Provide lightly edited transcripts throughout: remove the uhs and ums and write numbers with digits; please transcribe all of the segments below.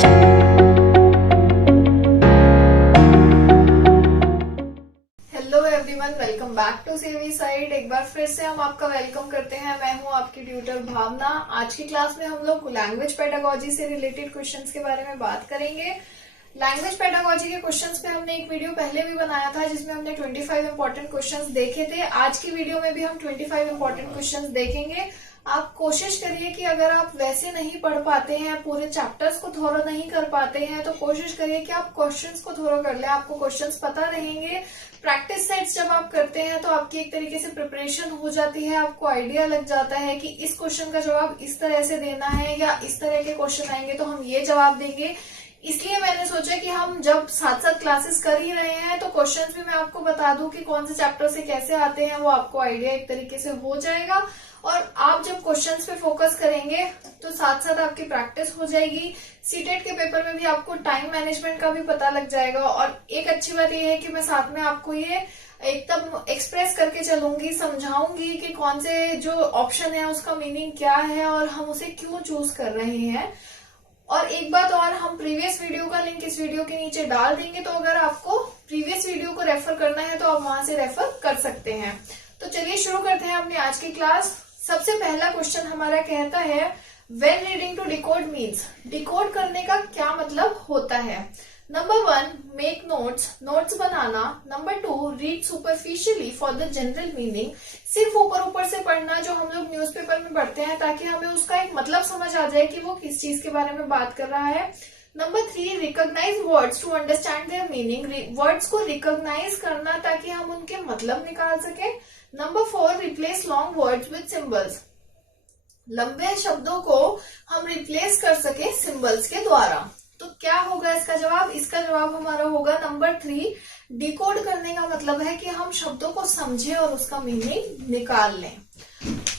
Hello everyone, welcome back to CV side. एक बार फिर से हम आपका वेलकम करते हैं। मैं हूं आपकी ट्यूटर भावना। आज की क्लास में हम लोग लैंग्वेज पेडागोजी से रिलेटेड क्वेश्चंस के बारे में बात करेंगे। लैंग्वेज पेडागोजी के क्वेश्चंस पे हमने एक वीडियो पहले भी बनाया था जिसमें हमने 25 इंपॉर्टेंट क्वेश्चंस देखे थे। आज की वीडियो में भी हम 25 इंपॉर्टेंट क्वेश्चंस देखेंगे। आप कोशिश करिए कि अगर आप वैसे नहीं पढ़ पाते हैं, पूरे चैप्टर्स को थोरो नहीं कर पाते हैं, तो कोशिश करिए कि आप क्वेश्चंस को थोरो कर ले। आपको क्वेश्चंस पता रहेंगे। प्रैक्टिस सेट्स जब आप करते हैं तो आपकी एक तरीके से प्रिपरेशन हो जाती है। आपको आइडिया लग जाता है कि इस क्वेश्चन का जवाब इस तरह से देना है या इस तरह के क्वेश्चन आएंगे तो हम ये जवाब देंगे। इसलिए मैंने सोचा कि हम जब साथ साथ क्लासेस कर ही रहे हैं तो क्वेश्चंस भी मैं आपको बता दूं कि कौन से चैप्टर से कैसे आते हैं। वो आपको आइडिया एक तरीके से हो जाएगा और आप जब क्वेश्चंस पे फोकस करेंगे तो साथ साथ आपकी प्रैक्टिस हो जाएगी। सीटेट के पेपर में भी आपको टाइम मैनेजमेंट का भी पता लग जाएगा। और एक अच्छी बात यह है कि मैं साथ में आपको ये एकदम एक्सप्रेस करके चलूंगी, समझाऊंगी कि कौन से जो ऑप्शन है उसका मीनिंग क्या है और हम उसे क्यों चूज कर रहे हैं। और एक बात और, हम प्रीवियस वीडियो का लिंक इस वीडियो के नीचे डाल देंगे, तो अगर आपको प्रीवियस वीडियो को रेफर करना है तो आप वहां से रेफर कर सकते हैं। तो चलिए शुरू करते हैं अपनी आज की क्लास। सबसे पहला क्वेश्चन हमारा कहता है when reading to decode means. Decode करने का क्या मतलब होता है। नंबर 1, मेक नोट्स, नोट्स बनाना। Number 2, read superficially for the general meaning, सिर्फ ऊपर ऊपर से पढ़ना जो हम लोग न्यूज़पेपर में पढ़ते हैं ताकि हमें उसका एक मतलब समझ आ जाए कि वो किस चीज के बारे में बात कर रहा है। Number 3, recognise words to understand their meaning, words को रिकॉग्नाइज करना ताकि हम उनके मतलब निकाल सके। Number 4, replace long words with symbols, लंबे शब्दों को हम रिप्लेस कर सके सिंबल्स के द्वारा। तो क्या होगा इसका जवाब? इसका जवाब हमारा होगा नंबर 3। डिकोड करने का मतलब है कि हम शब्दों को समझें और उसका मीनिंग निकाल लें।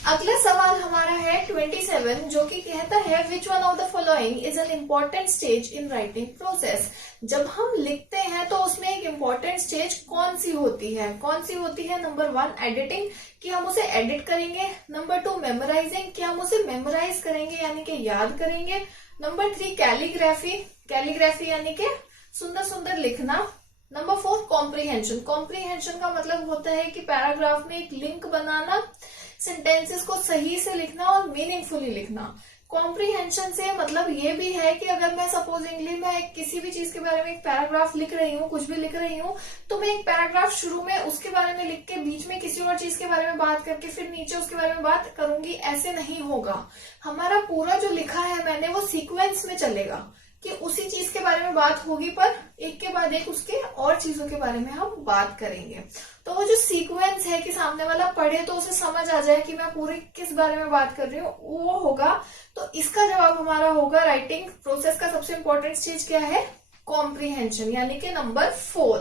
अगला सवाल हमारा है 27, जो कि कहता है which one of the following is an important stage in writing process. जब हम लिखते हैं तो उसमें एक इम्पोर्टेंट स्टेज कौन सी होती है? कौन सी होती है? नंबर 1, एडिटिंग, कि हम उसे एडिट करेंगे। नंबर 2, मेमोराइजिंग, कि हम उसे मेमोराइज करेंगे यानी कि याद करेंगे। नंबर 3, कैलीग्राफी, कैलीग्राफी यानी कि सुंदर सुंदर लिखना। नंबर 4, कॉम्प्रीहेंशन, कॉम्प्रीहेंशन का मतलब होता है कि पैराग्राफ में एक लिंक बनाना, सेंटेंसेस को सही से लिखना और मीनिंगफुली लिखना। कॉम्प्रीहेंशन से मतलब ये भी है कि अगर मैं सपोजिंगली मैं किसी भी चीज के बारे में एक पैराग्राफ लिख रही हूँ, कुछ भी लिख रही हूँ, तो मैं एक पैराग्राफ शुरू में उसके बारे में लिख के बीच में किसी और चीज के बारे में बात करके फिर नीचे उसके बारे में बात करूंगी, ऐसे नहीं होगा। हमारा पूरा जो लिखा है मैंने वो सीक्वेंस में चलेगा कि उसी चीज के बारे में बात होगी पर एक के बाद एक उसके और चीजों के बारे में हम बात करेंगे। तो वो जो सीक्वेंस है कि सामने वाला पढ़े तो उसे समझ आ जाए कि मैं पूरे किस बारे में बात कर रही हूँ, वो होगा। तो इसका जवाब हमारा होगा, राइटिंग प्रोसेस का सबसे इंपॉर्टेंट स्टेज क्या है? कॉम्प्रीहेंशन, यानी कि नंबर 4।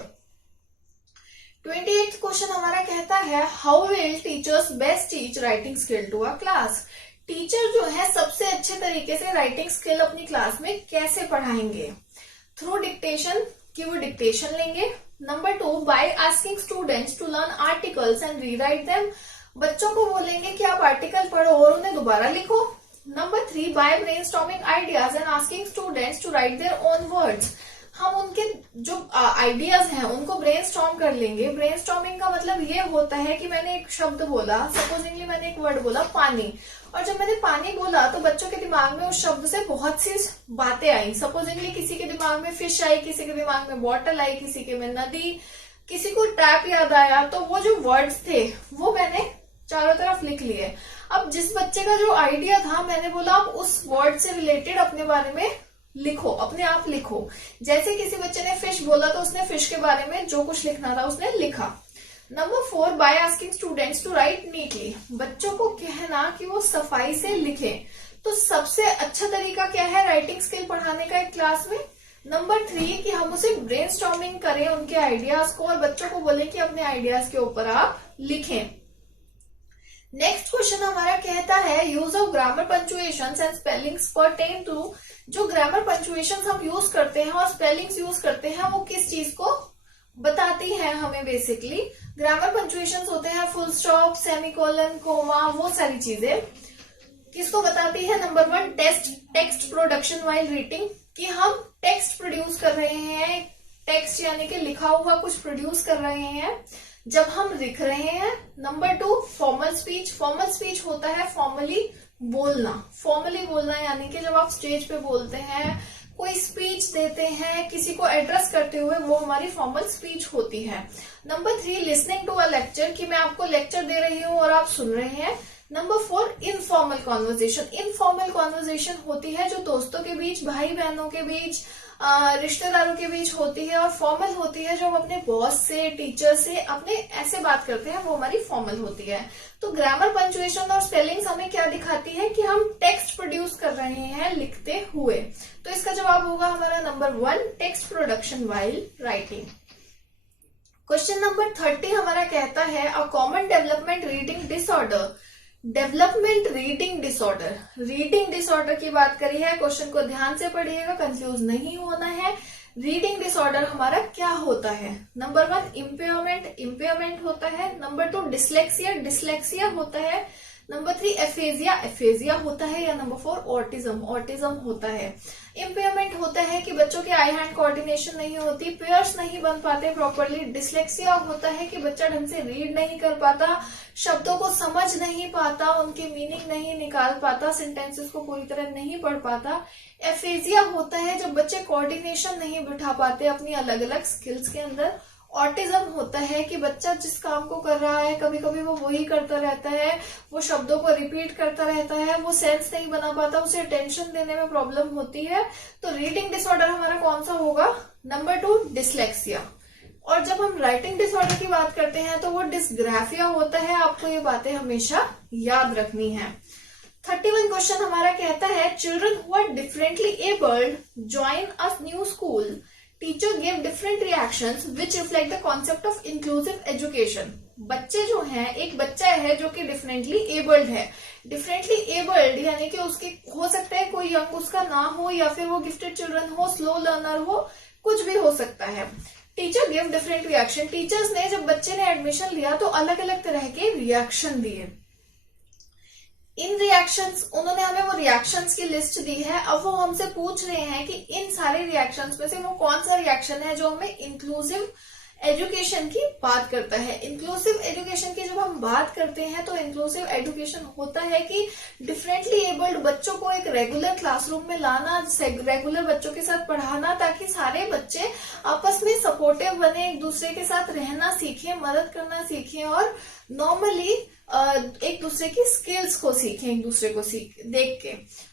28th क्वेश्चन हमारा कहता है how will teachers best teach writing skill to a class. Teacher जो है सबसे अच्छे तरीके से राइटिंग स्किल अपनी क्लास में कैसे पढ़ाएंगे? थ्रू डिक्टेशन, कि वो डिक्टेशन लेंगे। Number 2, by asking students to learn articles and rewrite them, बच्चों को बोलेंगे कि आप आर्टिकल पढ़ो और उन्हें दोबारा लिखो। Number 3, by brainstorming ideas and asking students to write their own words, हम उनके जो आइडियाज हैं उनको ब्रेनस्टॉर्म कर लेंगे। ब्रेनस्टॉर्मिंग का मतलब ये होता है कि मैंने एक शब्द बोला, सपोजिंगली मैंने एक वर्ड बोला पानी, और जब मैंने पानी बोला तो बच्चों के दिमाग में उस शब्द से बहुत सी बातें आई। सपोजिंगली किसी के दिमाग में फिश आई, किसी के दिमाग में बॉटल आई, किसी के में नदी, किसी को टैप याद आया। तो वो जो वर्ड्स थे वो मैंने चारों तरफ लिख लिए। अब जिस बच्चे का जो आइडिया था मैंने बोला आप उस वर्ड से रिलेटेड अपने बारे में लिखो, अपने आप लिखो। जैसे किसी बच्चे ने फिश बोला तो उसने फिश के बारे में जो कुछ लिखना था उसने लिखा। Number 4, by asking students to write neatly, बच्चों को कहना कि वो सफाई से लिखें। तो सबसे अच्छा तरीका क्या है राइटिंग स्किल पढ़ाने का एक क्लास में? नंबर 3, कि हम उसे ब्रेनस्टॉर्मिंग करें उनके आइडियाज को और बच्चों को बोले कि अपने आइडियाज के ऊपर आप लिखें। नेक्स्ट क्वेश्चन हमारा कहता है use of grammar punctuations and spellings pertain to, जो ग्रामर पंचुएशंस हम यूज करते हैं और स्पेलिंग्स यूज करते हैं वो किस चीज को बताती है हमें? बेसिकली ग्रामर पंचुएशंस होते हैं फुल स्टॉप, सेमीकोलन, कोमा, वो सारी चीजें। किसको बताती है? Number 1 text production while reading, कि हम टेक्स्ट प्रोड्यूस कर रहे हैं, टेक्स्ट यानी कि लिखा हुआ कुछ प्रोड्यूस कर रहे हैं जब हम लिख रहे हैं। Number 2 formal speech, formal speech होता है फॉर्मली बोलना, फॉर्मली बोलना यानी कि जब आप स्टेज पे बोलते हैं, कोई स्पीच देते हैं, किसी को एड्रेस करते हुए, वो हमारी फॉर्मल स्पीच होती है। Number 3 listening to a lecture, कि मैं आपको लेक्चर दे रही हूँ और आप सुन रहे हैं। Number 4 informal conversation, informal conversation होती है जो दोस्तों के बीच, भाई बहनों के बीच, रिश्तेदारों के बीच होती है। और फॉर्मल होती है जो हम अपने बॉस से, टीचर से अपने ऐसे बात करते हैं, वो हमारी फॉर्मल होती है। तो ग्रामर, पंचुएशन और स्पेलिंग्स हमें क्या दिखाती है? कि हम टेक्स्ट प्रोड्यूस कर रहे हैं लिखते हुए। तो इसका जवाब होगा हमारा number 1 text production while writing. Question number 30 हमारा कहता है a common development reading disorder. Development reading disorder, reading disorder की बात करी है। क्वेश्चन को ध्यान से पढ़िएगा, कंफ्यूज नहीं होना है। रीडिंग डिसऑर्डर हमारा क्या होता है? नंबर 1 इम्पेयरमेंट, इम्पेयरमेंट होता है। नंबर 2 डिसलेक्सिया, डिसलेक्सिया होता है। नंबर 3 एफेजिया, एफेजिया होता है। या नंबर 4 ऑटिज्म, ऑटिज्म होता है। इम्पेयरमेंट होता है कि बच्चों के आई हैंड कोऑर्डिनेशन नहीं होती, पेयर्स नहीं बन पाते प्रॉपरली। डिसलेक्सिया होता है कि बच्चा ढंग से रीड नहीं कर पाता, शब्दों को समझ नहीं पाता, उनके मीनिंग नहीं निकाल पाता, सेंटेंसेस को पूरी तरह नहीं पढ़ पाता। एफेजिया होता है जब बच्चे कोऑर्डिनेशन नहीं बिठा पाते अपनी अलग अलग स्किल्स के अंदर। ऑटिज्म होता है कि बच्चा जिस काम को कर रहा है कभी कभी वो वही करता रहता है, वो शब्दों को रिपीट करता रहता है, वो सेंस नहीं बना पाता, उसे अटेंशन देने में प्रॉब्लम होती है। तो रीडिंग डिसऑर्डर हमारा कौन सा होगा? Number 2 dyslexia. और जब हम राइटिंग डिसऑर्डर की बात करते हैं तो वो डिसग्राफिया होता है। आपको ये बातें हमेशा याद रखनी है। 31 क्वेश्चन हमारा कहता है children who are differently abled join a new school, teacher give different reactions which reflect the concept of inclusive education. बच्चे जो हैं, एक बच्चा है जो कि डिफरेंटली एबल्ड है। डिफरेंटली एबल्ड यानी कि उसके हो सकता है कोई यंग उसका ना हो, या फिर वो गिफ्टेड चिल्ड्रन हो, स्लो लर्नर हो, कुछ भी हो सकता है। Teacher give different reaction, teachers ने जब बच्चे ने एडमिशन लिया तो अलग अलग तरह के रिएक्शन दिए। इन रिएक्शंस, उन्होंने हमें वो रिएक्शंस की लिस्ट दी है। अब वो हमसे पूछ रहे हैं कि इन सारे रिएक्शंस में से वो कौन सा रिएक्शन है जो हमें इंक्लूसिव एजुकेशन की बात करता है। इंक्लूसिव एजुकेशन की जब हम बात करते हैं तो इंक्लूसिव एजुकेशन होता है कि डिफरेंटली एबल्ड बच्चों को एक रेगुलर क्लासरूम में लाना, रेगुलर बच्चों के साथ पढ़ाना, ताकि सारे बच्चे आपस में सपोर्टिव बने, एक दूसरे के साथ रहना सीखें, मदद करना सीखें और नॉर्मली एक दूसरे की स्किल्स को सीखें, एक दूसरे को देख के।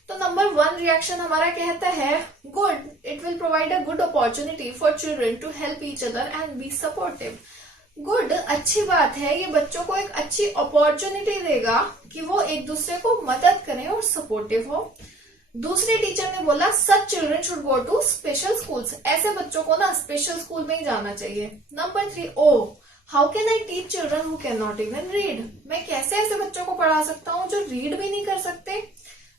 तो नंबर 1 रिएक्शन हमारा कहता है good, it will provide a good opportunity for children to help each other and be supportive. Good, अच्छी बात है, ये बच्चों को एक अच्छी अपॉर्चुनिटी देगा कि वो एक दूसरे को मदद करें और सपोर्टिव हो। दूसरे टीचर ने बोला such children should go to special schools, ऐसे बच्चों को ना स्पेशल स्कूल में ही जाना चाहिए। Number 3 oh how can I teach children who can not even read, मैं कैसे ऐसे बच्चों को पढ़ा सकता हूँ जो रीड भी नहीं कर सकते।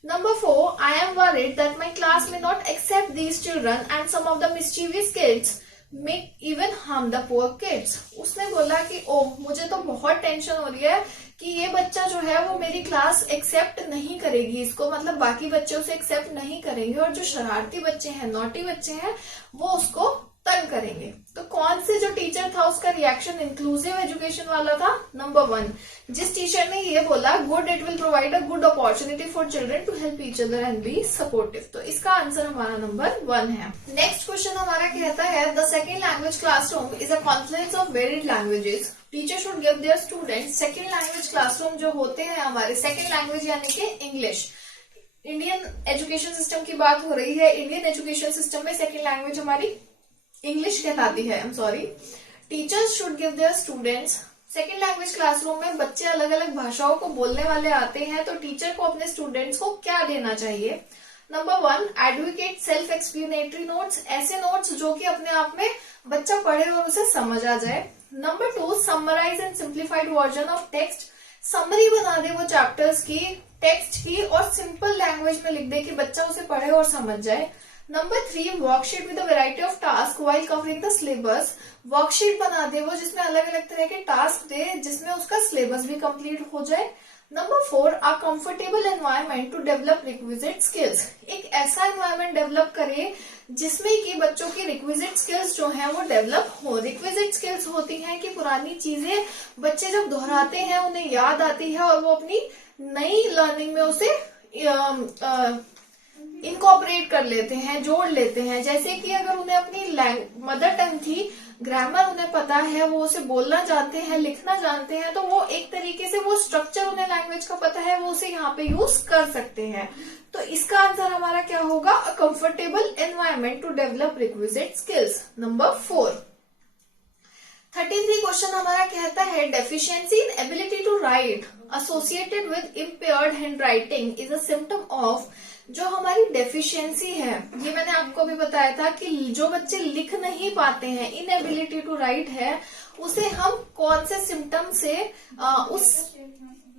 Number 4 I am worried that my class में not accept these children and some of the mischievous kids make even harm the poor kids. उसने बोला कि ओह मुझे तो बहुत टेंशन हो रही है कि ये बच्चा जो है वो मेरी क्लास एक्सेप्ट नहीं करेगी, इसको मतलब बाकी बच्चों से एक्सेप्ट नहीं करेंगे, और जो शरारती बच्चे हैं, नॉटी बच्चे हैं, वो उसको तंग करेंगे। तो कौन से जो टीचर था उसका रिएक्शन इंक्लूसिव एजुकेशन वाला था? नंबर 1, जिस टीचर ने ये बोला good, it will provide a good opportunity for children to help each other and be supportive. तो इसका आंसर हमारा नंबर 1 है। नेक्स्ट क्वेश्चन हमारा कहता है the second language classroom is a Confluence of varied languages, teacher should give their students. Second language classroom जो होते हैं हमारे, सेकेंड लैंग्वेज यानी कि इंग्लिश, इंडियन एजुकेशन सिस्टम की बात हो रही है। इंडियन एजुकेशन सिस्टम में सेकेंड लैंग्वेज हमारी इंग्लिश कहलाती है। I am sorry. Teachers should give their students, second language classroom में बच्चे अलग अलग भाषाओं को बोलने वाले आते हैं, तो टीचर को अपने स्टूडेंट्स को क्या देना चाहिए? Number 1 advocate self explanatory notes, ऐसे नोट्स जो कि अपने आप में बच्चा पढ़े और उसे समझ आ जाए। Number 2 summarise and simplified version of text, summary बना दे वो चैप्टर्स की, टेक्स्ट की, और सिंपल लैंग्वेज में लिख दे कि बच्चा उसे पढ़े और समझ जाए। Number 3 worksheet with a variety of task while covering the syllabus, worksheet बना दे वो जिसमें अलग अलग तरह के टास्क दे, जिसमें उसका सिलेबस भी कंप्लीट हो जाए। Number 4, a comfortable environment to develop requisite skills. एक ऐसा एनवायरनमेंट डेवलप करें जिसमें कि बच्चों की रिक्विजिट स्किल्स जो है वो डेवलप हो। रिक्विजिट स्किल्स होती हैं कि पुरानी चीजें बच्चे जब दोहराते हैं उन्हें याद आती है और वो अपनी नई लर्निंग में उसे इनकॉर्पोरेट कर लेते हैं, जोड़ लेते हैं। जैसे कि अगर उन्हें अपनी मदर टंग थी, ग्रामर उन्हें पता है, वो उसे बोलना जानते हैं, लिखना जानते हैं, तो वो एक तरीके से वो स्ट्रक्चर उन्हें लैंग्वेज का पता है, वो उसे यहाँ पे यूज कर सकते हैं। तो इसका आंसर हमारा क्या होगा? A comfortable environment to develop requisite skills, number 4। 33 question हमारा कहता है deficiency in ability to write associated with impaired hand writing is a symptom of. जो हमारी डेफिशिएंसी है, ये मैंने आपको भी बताया था कि जो बच्चे लिख नहीं पाते हैं, इनएबिलिटी टू राइट है, उसे हम कौन से सिम्टम से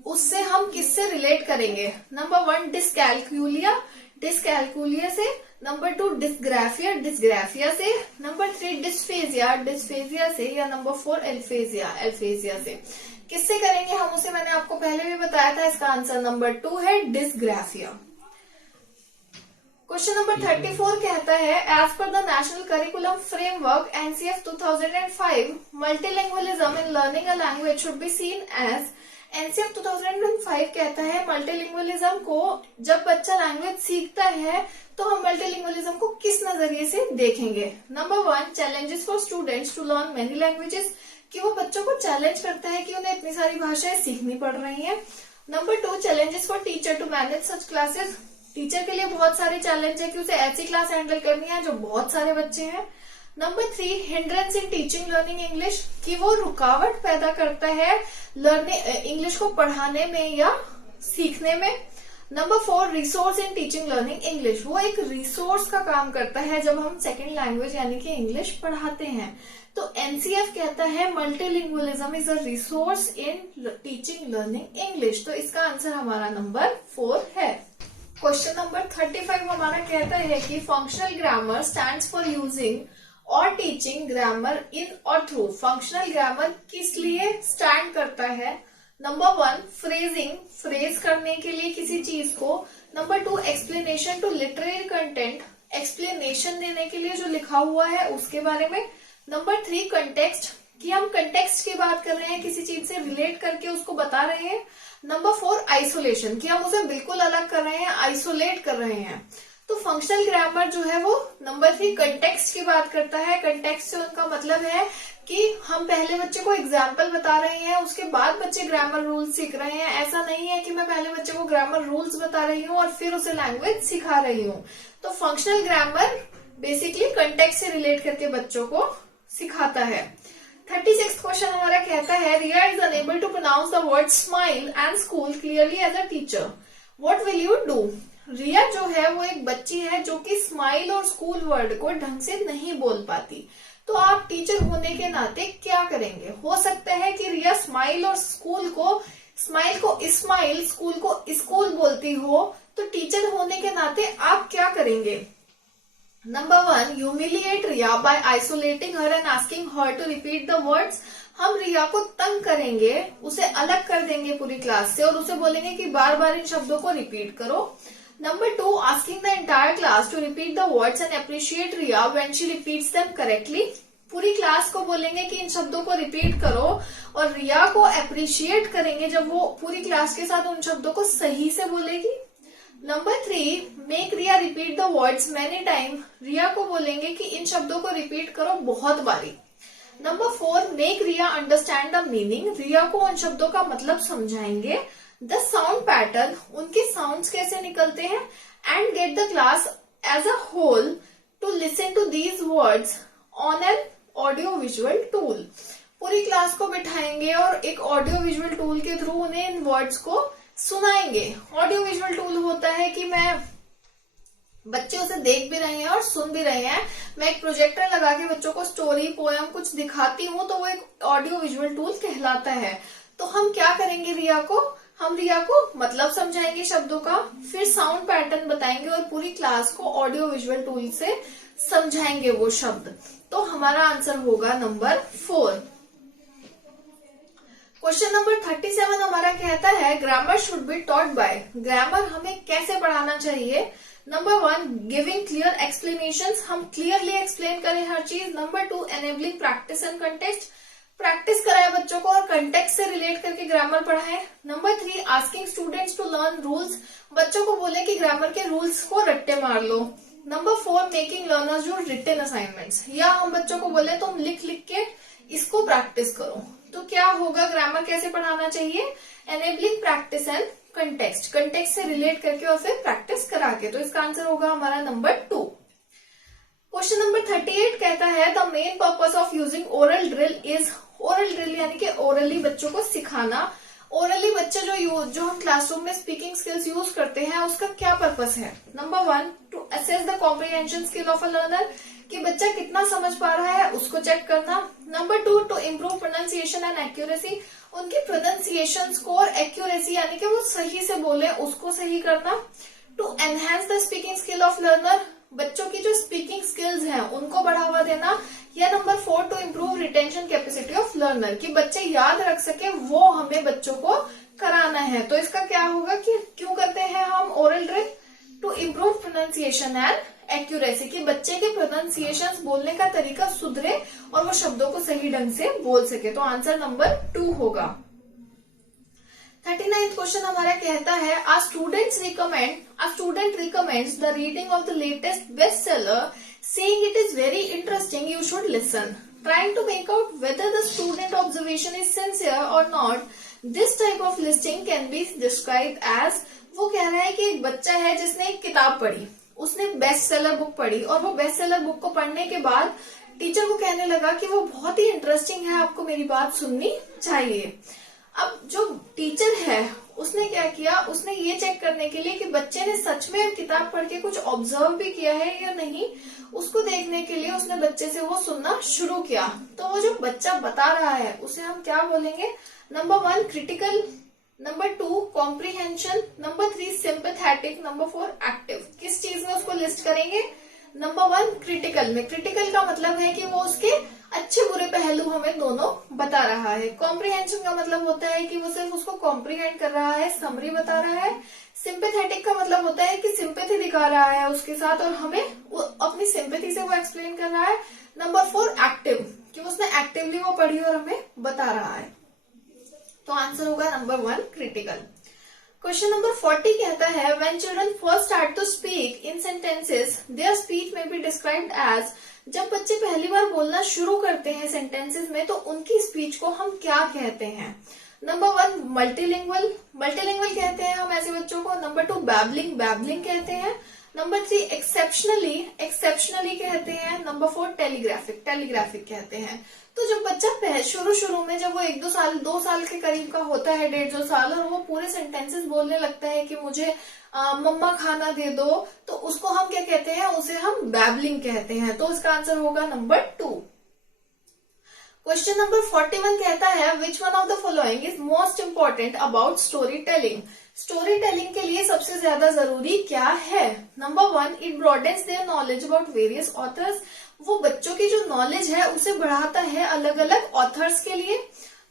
उससे हम किससे रिलेट करेंगे? नंबर 1 डिस्कैल्कुलिया, डिस्कैल्कुलिया से। नंबर 2 डिस्ग्राफिया, डिस्ग्राफिया से। नंबर 3 डिस्फेजिया, डिस्फेजिया से। या नंबर 4 एल्फेजिया, एल्फेजिया से। किससे करेंगे हम उसे मैंने आपको पहले भी बताया था। इसका आंसर नंबर 2 है डिस्ग्राफिया। क्वेश्चन नंबर 34 कहता है as per the national curriculum framework NCF 2005 multilingualism in learning a language should be seen as. NCF 2005 कहता है मल्टीलिंगुअलिज्म को जब बच्चा लैंग्वेज सीखता है तो हम मल्टीलिंगुअलिज्म को किस नजरिए से देखेंगे? Number 1 challenges for students to learn many languages, कि वो बच्चों को चैलेंज करता है कि उन्हें इतनी सारी भाषाएं सीखनी पड़ रही हैं। Number 2 challenges for teacher to manage such classes, teacher के लिए बहुत सारे चैलेंज है कि उसे ऐसी क्लास हैंडल करनी है जो बहुत सारे बच्चे हैं। Number 3 hindrance in teaching learning English, कि वो रुकावट पैदा करता है लर्निंग इंग्लिश को पढ़ाने में या सीखने में। Number 4 resource in teaching learning English, वो एक रिसोर्स का काम करता है जब हम सेकेंड लैंग्वेज यानी कि इंग्लिश पढ़ाते हैं। तो एनसीएफ कहता है multilingualism is a resource in teaching learning English. तो इसका आंसर हमारा नंबर 4 है। क्वेश्चन नंबर 35 हमारा कहता है कि functional grammar stands for using और टीचिंग ग्रामर इन और थ्रू। फंक्शनल ग्रामर किस लिए स्टैंड करता है? नंबर 1 फ्रेजिंग, फ्रेज करने के लिए किसी चीज को। Number 2 explanation to literary content, explanation देने के लिए जो लिखा हुआ है उसके बारे में। नंबर 3 कंटेक्स्ट, कि हम कंटेक्स्ट की बात कर रहे हैं, किसी चीज से रिलेट करके उसको बता रहे हैं। नंबर 4 आइसोलेशन, कि हम उसे बिल्कुल अलग कर रहे हैं, आइसोलेट कर रहे हैं। तो फंक्शनल ग्रामर जो है वो नंबर 3 कंटेक्स्ट की बात करता है। कंटेक्स्ट से उनका मतलब है कि हम पहले बच्चे को एग्जाम्पल बता रहे हैं, उसके बाद बच्चे ग्रामर रूल्स सीख रहे हैं। ऐसा नहीं है कि मैं पहले बच्चे को ग्रामर रूल्स बता रही हूँ और फिर उसे लैंग्वेज सिखा रही हूँ। तो फंक्शनल ग्रामर बेसिकली कंटेक्स्ट से रिलेट करके बच्चों को सिखाता है। 36 क्वेश्चन हमारा कहता है Riya is unable to pronounce the word smile and school clearly as a teacher, what will you do? Riya जो है वो एक बच्ची है जो कि स्माइल और स्कूल वर्ड को ढंग से नहीं बोल पाती। तो आप टीचर होने के नाते क्या करेंगे? हो सकता है कि रिया स्माइल और स्माइल को स्माइल, स्कूल को स्कूल बोलती हो, तो टीचर होने के नाते आप क्या करेंगे? Number 1 humiliate Riya by isolating her and asking her to repeat the words. हम रिया को तंग करेंगे, उसे अलग कर देंगे पूरी क्लास से और उसे बोलेंगे कि बार बार इन शब्दों को रिपीट करो। Number 2 asking the entire class to repeat the words and appreciate Riya when she repeats them correctly. पूरी क्लास को बोलेंगे कि इन शब्दों को रिपीट करो और रिया को अप्रिशिएट करेंगे जब वो पूरी क्लास के साथ उन शब्दों को सही से बोलेगी। Number 3 make Riya repeat the words many time, Riya को बोलेंगे कि इन शब्दों को रिपीट करो बहुत बारी। Number 4 make Riya understand the meaning, Riya को उन शब्दों का मतलब समझाएंगे। द साउंड पैटर्न, उनके साउंड्स कैसे निकलते हैं, and get the class as a whole to listen to these words on an audio visual tool. पूरी क्लास को बिठाएंगे और एक ऑडियो विजुअल टूल के थ्रू उन्हें इन वर्ड्स को सुनाएंगे। ऑडियो विजुअल टूल होता है कि बच्चे उसे देख भी रहे हैं और सुन भी रहे हैं। मैं एक प्रोजेक्टर लगा के बच्चों को स्टोरी, पोयम कुछ दिखाती हूँ तो वो एक ऑडियो विजुअल टूल कहलाता है। तो हम क्या करेंगे हम रिया को मतलब समझाएंगे शब्दों का, फिर साउंड पैटर्न बताएंगे और पूरी क्लास को ऑडियो विजुअल टूल से समझाएंगे वो शब्द। तो हमारा आंसर होगा नंबर 4। क्वेश्चन नंबर 37 हमारा कहता है grammar should be taught by. Grammar हमें कैसे पढ़ाना चाहिए? नंबर 1 गिविंग क्लियर एक्सप्लेनेशंस, हम क्लियरली एक्सप्लेन करें हर चीज। Number 2 enabling practice and context, practice कराए बच्चों को और कंटेक्स्ट से रिलेट करके ग्रामर पढ़ाएं। Number 3 asking students to learn rules, बच्चों को बोले कि ग्रामर के रूल्स को रट्टे मार लो। Number 4 making learners do written assignments, या हम बच्चों को बोले तुम लिख लिख के इसको प्रैक्टिस करो। तो क्या होगा, ग्रामर कैसे पढ़ाना चाहिए? Enabling practice and context, context से रिलेट करके और फिर प्रैक्टिस करा के। तो इसका आंसर होगा हमारा नंबर 2। क्वेश्चन नंबर 38 कहता है the main purpose of using oral drill is, oral drill यानी कि ओरली बच्चों को सिखाना। ओरली बच्चे जो हम क्लासरूम में स्पीकिंग स्किल्स यूज करते हैं उसका क्या पर्पस है? Number 1 to assess the comprehension skill of a learner, कि बच्चा कितना समझ पा रहा है उसको चेक करना। Number 2 to improve pronunciation and accuracy, उनकी प्रोनाउंसिएशन को और एक्यूरेसी यानी कि वो सही से बोले उसको सही करना। To enhance the speaking skill of learner, बच्चों की जो स्पीकिंग स्किल्स हैं उनको बढ़ावा देना। या number 4 to improve retention capacity of learner, कि बच्चे याद रख सके वो हमें बच्चों को कराना है। तो इसका क्या होगा कि क्यों करते हैं हम oral drill? To improve pronunciation and accuracy, कि बच्चे के प्रोनाउंसिएशन बोलने का तरीका सुधरे और वो शब्दों को सही ढंग से बोल सके। तो आंसर नंबर 2 होगा। 39th क्वेश्चन हमारा कहता है a student recommends the reading of the latest bestseller, saying it is very interesting, you should listen. Trying to make out whether the student observation is sincere or not, this type of listening can be described as, वो कह रहा है कि एक बच्चा है जिसने एक किताब पढ़ी, उसने बेस्ट सेलर बुक पढ़ी और वो बेस्ट सेलर बुक को पढ़ने के बाद टीचर को कहने लगा कि वो बहुत ही इंटरेस्टिंग है, आपको मेरी बात सुननी चाहिए। अब जो टीचर है उसने क्या किया, उसने ये चेक करने के लिए कि बच्चे ने सच में किताब पढ़ के कुछ ऑब्जर्व भी किया है या नहीं, उसको देखने के लिए उसने बच्चे से वो सुनना शुरू किया। तो वो जो बच्चा बता रहा है उसे हम क्या बोलेंगे? Number 1 critical, number 2 comprehension, number 3 sympathetic, number 4 active. किस चीज में उसको लिस्ट करेंगे? नंबर 1 क्रिटिकल में। क्रिटिकल का मतलब है कि वो उसके अच्छे बुरे पहलू हमें दोनों बता रहा है। कॉम्प्रिहेंशन का मतलब होता है कि वो सिर्फ उसको कॉम्प्रिहेंड कर रहा है, समरी बता रहा है। सिंपैथेटिक का मतलब होता है कि सिंपैथी दिखा रहा है उसके साथ और हमें अपनी सिंपैथी से वो एक्सप्लेन कर रहा है। नंबर 4 एक्टिव, कि उसने एक्टिवली वो पढ़ी और हमें बता रहा है। तो आंसर होगा नंबर 1 क्रिटिकल। क्वेश्चन नंबर 40 कहता है when children first start to speak in sentences, their speech may be described as, जब बच्चे पहली बार बोलना शुरू करते हैं सेंटेंसेस में तो उनकी स्पीच को हम क्या कहते हैं? नंबर 1 मल्टीलिंगुअल, मल्टीलिंगुअल कहते हैं हम ऐसे बच्चों को। नंबर 2 बैबलिंग, बैबलिंग कहते हैं। नंबर 3 एक्सेप्शनली, एक्सेप्शनली कहते हैं। नंबर 4 टेलीग्राफिक, टेलीग्राफिक कहते हैं। तो जब बच्चा शुरू में जब वो 2 साल के करीब का होता है, 1.5-2 साल, और वो पूरे सेंटेंसेस बोलने लगता है कि मुझे मम्मा खाना दे दो, तो उसको हम क्या कहते हैं? उसे हम बैबलिंग कहते हैं। तो इसका आंसर होगा नंबर 2। क्वेश्चन नंबर 41 कहता है which one of the following is most important about story telling? Story telling के लिए सबसे ज्यादा जरूरी क्या है? Number 1 it broadens their knowledge about various authors, वो बच्चों की जो नॉलेज है उसे बढ़ाता है अलग अलग ऑथर्स के लिए।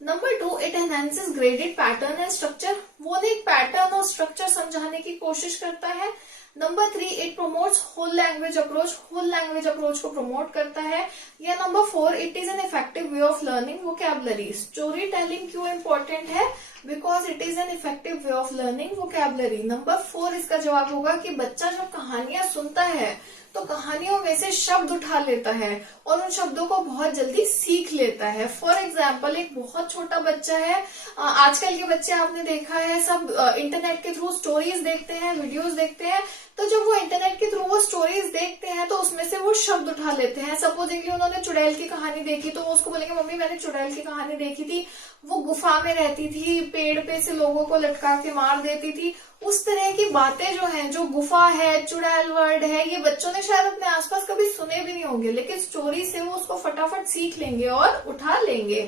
Number 2 it enhances graded pattern and structure, वो एक पैटर्न और स्ट्रक्चर समझाने की कोशिश करता है। Number 3 it promotes whole language approach, whole language approach को प्रमोट करता है। या number 4 it is an effective way of learning vocabulary. Story telling क्यों इंपॉर्टेंट है? Because it is an effective way of learning vocabulary. Number 4 इसका जवाब होगा कि बच्चा जब कहानियां सुनता है तो कहानियों में से शब्द उठा लेता है और उन शब्दों को बहुत जल्दी सीख लेता है। फॉर एग्जाम्पल एक बहुत छोटा बच्चा है, आजकल के बच्चे आपने देखा है सब इंटरनेट के थ्रू स्टोरीज देखते हैं, वीडियोस देखते हैं, तो जब वो इंटरनेट के थ्रू वो स्टोरीज देखते हैं तो उसमें से वो शब्द उठा लेते हैं। सपोजिंगली उन्होंने चुड़ैल की कहानी देखी तो वो उसको बोलेंगे मम्मी मैंने चुड़ैल की कहानी देखी थी, वो गुफा में रहती थी, पेड़ पे से लोगों को लटका के मार देती थी। उस तरह की बातें जो हैं, जो गुफा है, चुड़ैल वर्ड है, ये बच्चों ने शायद अपने आसपास कभी सुने भी नहीं होंगे, लेकिन स्टोरी से वो उसको फटाफट सीख लेंगे और उठा लेंगे।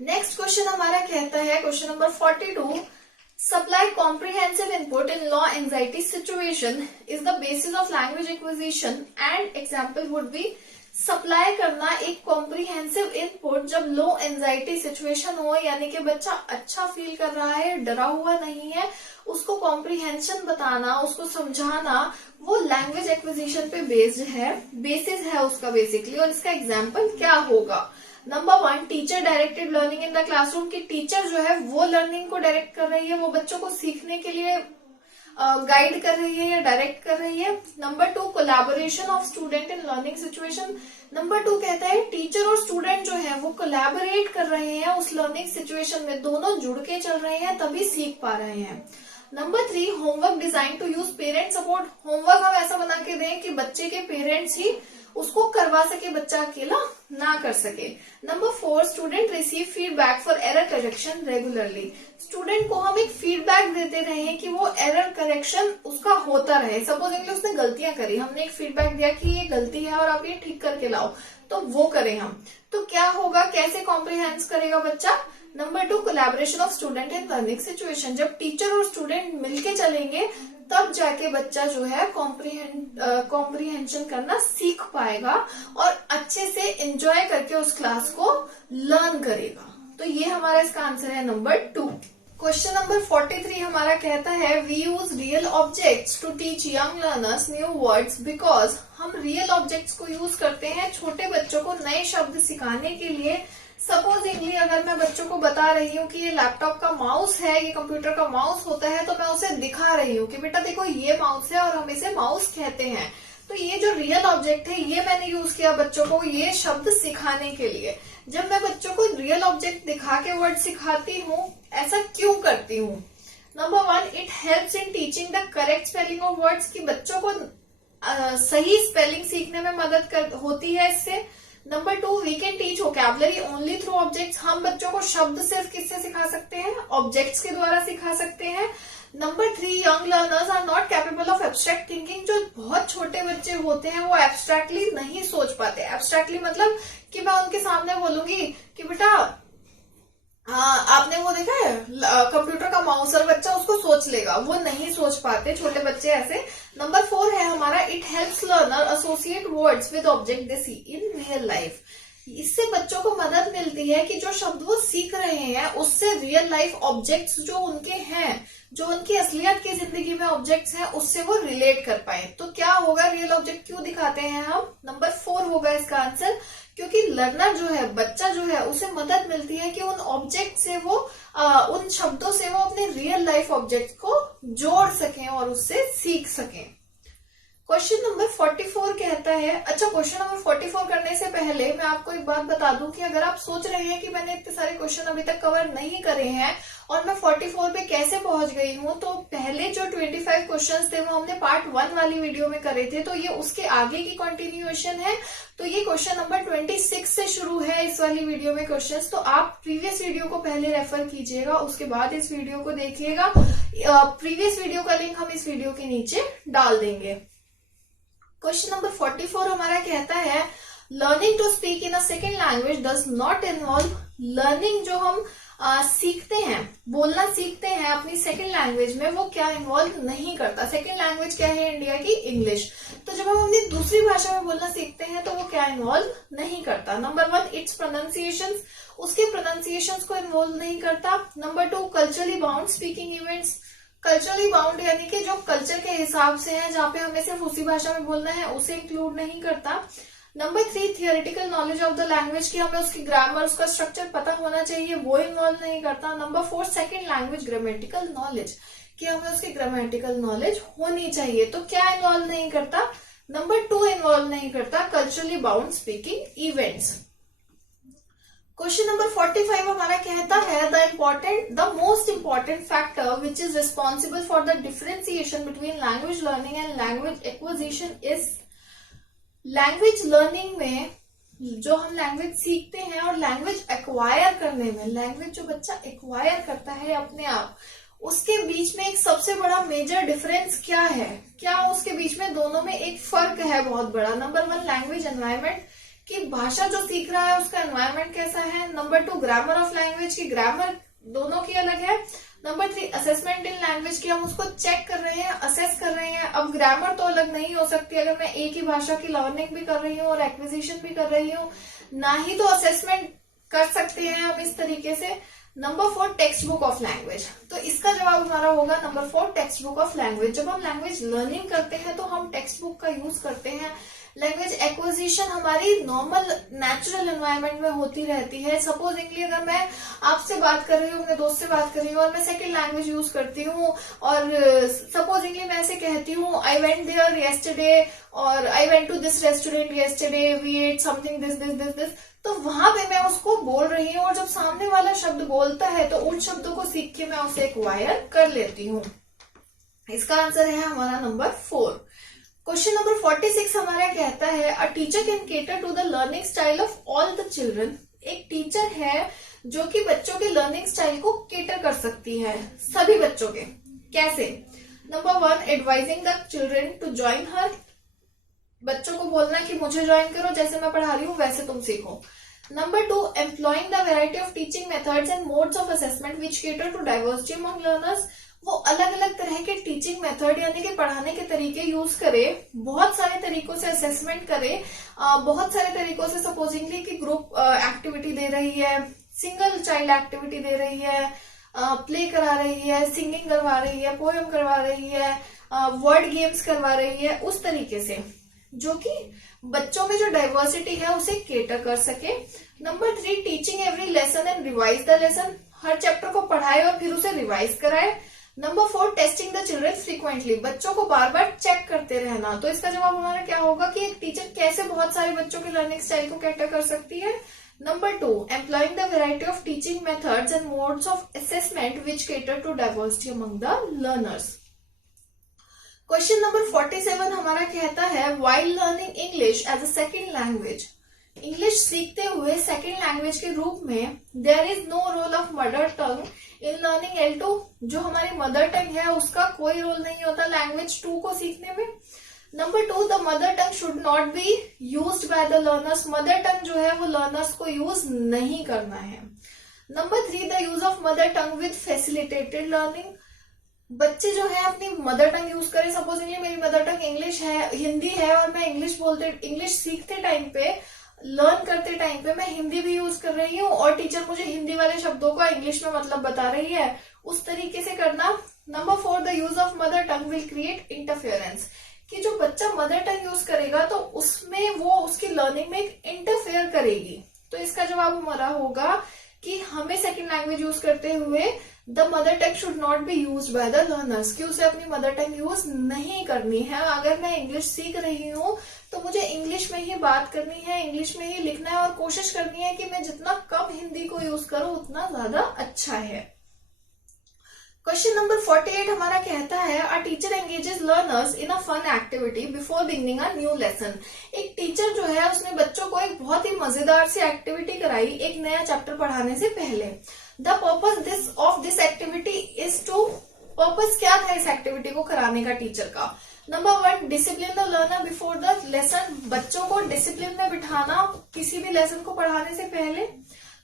नेक्स्ट क्वेश्चन हमारा कहता है question number 42 Supply comprehensive input in low anxiety situation is the basis of language acquisition and example would be supply करना एक कॉम्प्रिहेंसिव इनपुट जब लो एंजाइटी सिचुएशन हो, यानी कि बच्चा अच्छा फील कर रहा है, डरा हुआ नहीं है, उसको कॉम्प्रिहेंशन बताना, उसको समझाना, वो लैंग्वेज एक्विजिशन पे बेस्ड है, बेसिस है उसका बेसिकली। और इसका एग्जाम्पल क्या होगा? Number 1, teacher directed learning in the classroom, की टीचर जो है वो लर्निंग को डायरेक्ट कर रही है, वो बच्चों को सीखने के लिए गाइड कर रही है या डायरेक्ट कर रही है। Number 2, collaboration of student in learning situation. Number 2 कहता है टीचर और स्टूडेंट जो है वो कोलैबोरेट कर रहे हैं उस लर्निंग सिचुएशन में, दोनों जुड़ के चल रहे हैं तभी सीख पा रहे हैं। Number 3, homework design to use parent support, homework हम ऐसा बना के दें कि बच्चे के पेरेंट्स ही उसको करवा सके, बच्चा अकेला ना कर सके। Number 4, student receive feedback for error correction regularly, student को हम एक फीडबैक देते रहे कि वो एरर करेक्शन उसका होता रहे। सपोजिंगली उसने गलतियां करी, हमने एक फीडबैक दिया कि ये गलती है और आप ये ठीक करके लाओ, तो वो करें हम, तो क्या होगा, कैसे कॉम्प्रिहेंस करेगा बच्चा? Number 2, collaboration of student in learning situation, जब टीचर और स्टूडेंट मिलके चलेंगे तब जाके बच्चा जो है कॉम्प्रिहेंशन करना सीख पाएगा और अच्छे से एंजॉय करके उस क्लास को लर्न करेगा। तो ये हमारा इसका आंसर है नंबर 2। क्वेश्चन नंबर 43 हमारा कहता है we use real objects to teach young learners new words because, हम रियल ऑब्जेक्ट्स को यूज करते हैं छोटे बच्चों को नए शब्द सिखाने के लिए। सपोजिंगली अगर मैं बच्चों को बता रही हूँ कि ये लैपटॉप का माउस है, ये कंप्यूटर का माउस होता है, तो मैं उसे दिखा रही हूँ कि बेटा देखो ये माउस है और हम इसे माउस कहते हैं। तो ये जो रियल ऑब्जेक्ट है ये मैंने यूज किया बच्चों को ये शब्द सिखाने के लिए। जब मैं बच्चों को रियल ऑब्जेक्ट दिखा के वर्ड सिखाती हूँ, ऐसा क्यों करती हूँ? Number 1, it helps in teaching the correct spelling of words, की बच्चों को सही स्पेलिंग सीखने में मदद होती है इससे। Number 2, we can teach vocabulary only through objects, हम बच्चों को शब्द सिर्फ किससे सिखा सकते हैं? ऑब्जेक्ट्स के द्वारा सिखा सकते हैं। Number 3, young learners are not capable of abstract thinking, जो बहुत छोटे बच्चे होते हैं वो एब्स्ट्रैक्टली नहीं सोच पाते। एब्स्ट्रैक्टली मतलब कि मैं उनके सामने बोलूंगी कि बेटा आपने वो देखा है कंप्यूटर का माउस, और बच्चा उसको सोच लेगा, वो नहीं सोच पाते छोटे बच्चे ऐसे। नंबर 4 है हमारा it helps learner associate words with object they see in real life, इससे बच्चों को मदद मिलती है कि जो शब्द वो सीख रहे हैं उससे रियल लाइफ ऑब्जेक्ट्स जो उनके हैं, जो उनकी असलियत की जिंदगी में ऑब्जेक्ट्स हैं, उससे वो रिलेट कर पाए। तो क्या होगा, रियल ऑब्जेक्ट क्यों दिखाते हैं हम? नंबर 4 होगा इसका आंसर, क्योंकि लर्नर जो है, बच्चा जो है, उसे मदद मिलती है कि उन ऑब्जेक्ट से वो उन शब्दों से वो अपने रियल लाइफ ऑब्जेक्ट को जोड़ सकें और उससे सीख सकें। क्वेश्चन नंबर 44 कहता है, अच्छा क्वेश्चन नंबर 44 करने से पहले मैं आपको एक बात बता दूं कि अगर आप सोच रहे हैं कि मैंने इतने सारे क्वेश्चन अभी तक कवर नहीं करे हैं और मैं 44 पे कैसे पहुंच गई हूं, तो पहले जो 25 क्वेश्चंस थे वो हमने पार्ट 1 वाली वीडियो में करे थे, तो ये उसके आगे की कंटिन्यूएशन है। तो ये क्वेश्चन नंबर 26 से शुरू है इस वाली वीडियो में क्वेश्चंस, तो आप प्रीवियस वीडियो को पहले रेफर कीजिएगा, उसके बाद इस वीडियो को देखिएगा। प्रीवियस वीडियो का लिंक हम इस वीडियो के नीचे डाल देंगे। क्वेश्चन नंबर 44 हमारा कहता है learning to speak in a second language does not involve, learning जो हम सीखते हैं, बोलना सीखते हैं अपनी सेकेंड लैंग्वेज में, वो क्या इन्वॉल्व नहीं करता। सेकेंड लैंग्वेज क्या है इंडिया की? इंग्लिश। तो जब हम अपनी दूसरी भाषा में बोलना सीखते हैं तो वो क्या इन्वॉल्व नहीं करता? नंबर 1, इट्स प्रोनाउंसिएशन, उसके प्रोनाउंसिएशन को इन्वॉल्व नहीं करता। Number 2, culturally bound speaking events, culturally bound यानी कि जो कल्चर के हिसाब से है, जहाँ पे हमें सिर्फ उसी भाषा में बोलना है, उसे इंक्लूड नहीं करता। Number 3, theoretical knowledge of the language, की हमें उसकी ग्रामर, उसका स्ट्रक्चर पता होना चाहिए, वो इन्वॉल्व नहीं करता। Number 4, second language grammatical knowledge, कि हमें उसकी ग्रामेटिकल नॉलेज होनी चाहिए, तो क्या इन्वॉल्व नहीं करता? नंबर 2 इन्वॉल्व नहीं करता culturally bound speaking events. Question number 45 हमारा कहता है the most important factor which is responsible for the differentiation between language learning and language acquisition is, language learning में जो हम लैंग्वेज सीखते हैं और लैंग्वेज एक्वायर करने में, लैंग्वेज जो बच्चा एक्वायर करता है अपने आप, उसके बीच में एक सबसे बड़ा मेजर डिफरेंस क्या है? क्या उसके बीच में दोनों में एक फर्क है बहुत बड़ा? नंबर 1, लैंग्वेज एनवायरमेंट, कि भाषा जो सीख रहा है उसका एनवायरमेंट कैसा है। नंबर 2, ग्रामर ऑफ लैंग्वेज, की ग्रामर दोनों की अलग है। नंबर 3 असेसमेंट इन लैंग्वेज की, हम उसको चेक कर रहे हैं, असेस कर रहे हैं। अब ग्रामर तो अलग नहीं हो सकती, अगर मैं एक ही भाषा की लर्निंग भी कर रही हूँ और एक्विजिशन भी कर रही हूँ, ना ही तो असेसमेंट कर सकते हैं हम इस तरीके से। Number 4 text book of language, तो इसका जवाब हमारा होगा number 4 text book of language. जब हम लैंग्वेज लर्निंग करते हैं तो हम टेक्स्ट बुक का यूज करते हैं। लैंग्वेज एक्विजिशन हमारी नॉर्मल नेचुरल एनवायरनमेंट में होती रहती है। सपोजिंगली अगर मैं आपसे बात कर रही हूँ, अपने दोस्त से बात कर रही हूँ और मैं सेकंड लैंग्वेज यूज करती हूँ और सपोजिंगली मैं ऐसे कहती हूँ आई वेंट देयर येस्टरडे और I went to this restaurant yesterday, we ate something this this this this, तो वहां पे मैं उसको बोल रही हूँ और जब सामने वाला शब्द बोलता है तो उन शब्दों को सीख के मैं उसे एक्वायर कर लेती हूँ। इसका आंसर है हमारा नंबर 4। क्वेश्चन नंबर 46 हमारा कहता है a teacher can cater to the learning style of all the children. एक टीचर है जो कि बच्चों के लर्निंग स्टाइल को केटर कर सकती है, सभी बच्चों के। कैसे? Number 1 advising the children to join her, बच्चों को बोलना कि मुझे ज्वाइन करो, जैसे मैं पढ़ा रही हूँ वैसे तुम सीखो। Number 2 employing the variety of teaching methods and modes of assessment which cater to diversity among learners. वो अलग अलग तरह के टीचिंग मेथड यानी कि पढ़ाने के तरीके यूज करे, बहुत सारे तरीकों से असेसमेंट करे, बहुत सारे तरीकों से सपोजिंगली कि ग्रुप एक्टिविटी दे रही है, सिंगल चाइल्ड एक्टिविटी दे रही है, प्ले करा रही है, सिंगिंग करवा रही है, पोएम करवा रही है, वर्ड गेम्स करवा रही है, उस तरीके से जो कि बच्चों में जो डाइवर्सिटी है उसे केटर कर सके। Number 3 teaching every lesson and revise the lesson, her chapter को पढ़ाए और फिर उसे रिवाइज कराए। Number 4 testing the children frequently, बच्चों को बार बार चेक करते रहना। तो इसका जवाब हमारा क्या होगा कि एक टीचर कैसे बहुत सारे बच्चों के लर्निंग स्टाइल को कैटर कर सकती है। Number 2 employing the variety of teaching methods and modes of assessment which cater to diversity among the learners. Question number 47 हमारा कहता है while learning English as a second language, English सीखते हुए second language के रूप में there is no role of mother tongue in learning L2, जो हमारी मदर टंग है उसका कोई रोल नहीं होता लैंग्वेज 2 को सीखने में। Number 2 the mother tongue should not be used by the learners, mother tongue जो है वो लर्नर्स को यूज नहीं करना है। Number 3 the use of mother tongue with facilitated learning, बच्चे जो है अपनी मदर टंग यूज करें। सपोजिंगली मेरी मदर टंग इंग्लिश है, हिंदी है और मैं इंग्लिश सीखते टाइम पे, लर्न करते टाइम पे मैं हिंदी भी यूज कर रही हूँ और टीचर मुझे हिंदी वाले शब्दों का इंग्लिश में मतलब बता रही है, उस तरीके से करना। Number 4 the use of mother tongue will create interference, कि जो बच्चा मदर टंग यूज करेगा तो उसमें वो उसकी लर्निंग में एक इंटरफेयर करेगी। तो इसका जवाब हमारा होगा कि हमें सेकेंड लैंग्वेज यूज करते हुए the mother tongue should not be use by the learners, कि उसे अपनी मदर टंग यूज नहीं करनी है। अगर मैं इंग्लिश सीख रही हूँ तो मुझे इंग्लिश में ही बात करनी है, इंग्लिश में ही लिखना है और कोशिश करनी है कि मैं जितना कम हिंदी को यूज करूँ उतना ज्यादा अच्छा है। क्वेश्चन नंबर 48 हमारा कहता है a teacher engages learners in a fun activity before beginning a new lesson, एक टीचर जो है उसने बच्चों को एक बहुत ही मजेदार सी एक्टिविटी कराई एक नया चैप्टर पढ़ाने से पहले। The purpose of this activity is to, purpose क्या था इस एक्टिविटी को कराने का टीचर का? Number 1 discipline the learner before the lesson, बच्चों को डिसिप्लिन में बिठाना किसी भी लेसन को पढ़ाने से पहले।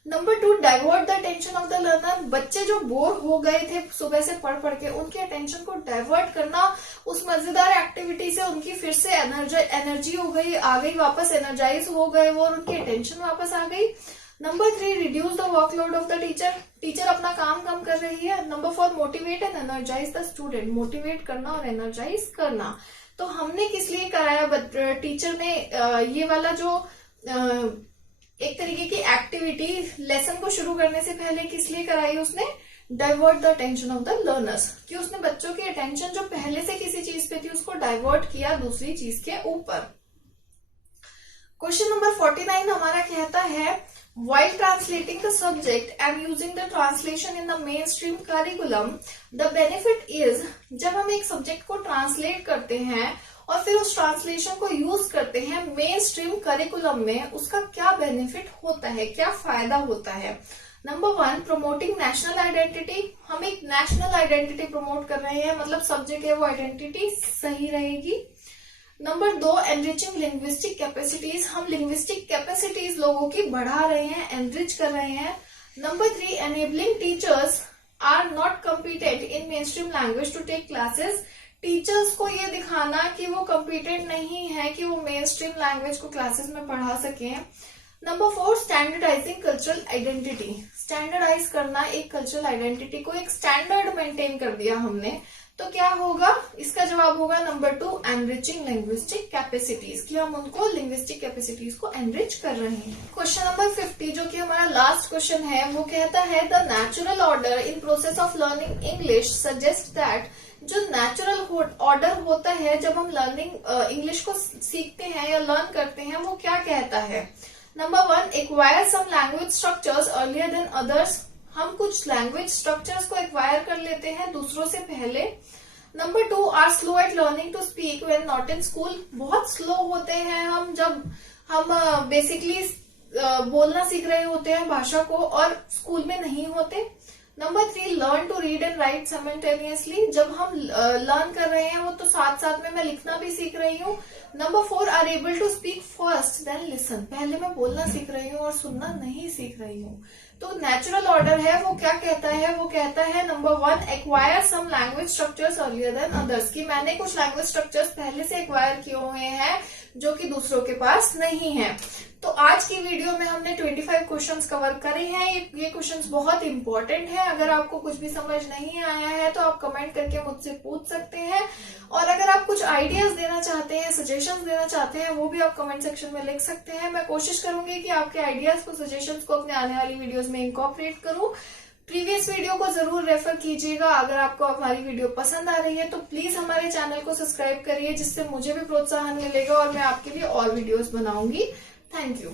Number 2 divert the attention of the learner, बच्चे जो बोर हो गए थे सुबह से पढ़ पढ़ के उनके अटेंशन को डाइवर्ट करना, उस मजेदार एक्टिविटी से उनकी फिर से एनर्जी हो गई, आ गई वापस, एनर्जाइज हो गए वो और उनकी अटेंशन वापस आ गई। Number 3 reduce the workload of the teacher, teacher अपना काम कम कर रही है। Number 4 motivate and energise the student, motivate करना और एनर्जाइज करना। तो हमने किस लिए कराया, टीचर ने ये वाला जो एक तरीके की एक्टिविटी लेसन को शुरू करने से पहले किस लिए कराई उसने? Divert the attention of the learners, कि उसने बच्चों की अटेंशन जो पहले से किसी चीज पे थी उसको डाइवर्ट किया दूसरी चीज के ऊपर। क्वेश्चन नंबर 49 हमारा कहता है while translating the subject and using the translation in the mainstream curriculum the benefit is, जब हम एक सब्जेक्ट को ट्रांसलेट करते हैं और फिर उस ट्रांसलेशन को यूज करते हैं मेन स्ट्रीम करिकुलम में, उसका क्या बेनिफिट होता है, क्या फायदा होता है? नंबर 1 प्रमोटिंग नेशनल आइडेंटिटी, हम एक नेशनल आइडेंटिटी प्रमोट कर रहे हैं, मतलब सब्जेक्ट है वो आइडेंटिटी सही रहेगी। नंबर 2 एनरिचिंग लिंग्विस्टिक कैपेसिटीज, हम लिंग्विस्टिक कैपेसिटीज लोगों की बढ़ा रहे हैं, एनरिच कर रहे हैं। Number 3, enabling teachers are not competent in mainstream language to take classes. Teachers को ये दिखाना कि वो कम्पिटेंट नहीं है कि वो मेन स्ट्रीम लैंग्वेज को क्लासेस में पढ़ा सके। Number 4, standardising cultural identity. Standardise करना एक कल्चरल आइडेंटिटी को, एक स्टैंडर्ड मेंटेन कर दिया हमने, तो क्या होगा? इसका जवाब होगा नंबर 2, एनरिचिंग लिंग्विस्टिक कैपेसिटीज, कि हम उनको लिंग्विस्टिक कैपेसिटीज को एनरिच कर रहे हैं। क्वेश्चन नंबर 50 जो कि हमारा लास्ट क्वेश्चन है, वो कहता है the natural order in process of learning English suggest that. जो नेचुरल ऑर्डर होता है जब हम लर्निंग इंग्लिश को सीखते हैं या लर्न करते हैं, वो क्या कहता है? Number 1, acquire some language structures earlier than others. हम कुछ लैंग्वेज स्ट्रक्चर्स को एक्वायर कर लेते हैं दूसरों से पहले। Number 2, are slow at learning to speak when not in school. बहुत स्लो होते हैं हम जब हम बेसिकली बोलना सीख रहे होते हैं भाषा को और स्कूल में नहीं होते। Number 3, learn to read and write simultaneously. जब हम लर्न कर रहे हैं वो तो साथ साथ में मैं लिखना भी सीख रही हूँ। Number 4, are able to speak first then listen. पहले मैं बोलना सीख रही हूँ और सुनना नहीं सीख रही हूँ। तो नेचुरल ऑर्डर है वो क्या कहता है? वो कहता है number 1, acquire some language structures earlier than others, कि मैंने कुछ लैंग्वेज स्ट्रक्चर्स पहले से एक्वायर किए हुए हैं जो कि दूसरों के पास नहीं है। तो आज की वीडियो में हमने 25 क्वेश्चंस कवर करे हैं। ये क्वेश्चंस बहुत इंपॉर्टेंट है। अगर आपको कुछ भी समझ नहीं आया है तो आप कमेंट करके मुझसे पूछ सकते हैं, और अगर आप कुछ आइडियाज देना चाहते हैं, सजेशंस देना चाहते हैं, वो भी आप कमेंट सेक्शन में लिख सकते हैं। मैं कोशिश करूंगी कि आपके आइडियाज को, सजेशंस को अपने आने वाली वीडियोज में इनकॉर्पोरेट करूं। प्रीवियस वीडियो को जरूर रेफर कीजिएगा। अगर आपको हमारी वीडियो पसंद आ रही है तो प्लीज हमारे चैनल को सब्सक्राइब करिए, जिससे मुझे भी प्रोत्साहन मिलेगा और मैं आपके लिए और वीडियोस बनाऊंगी। Thank you.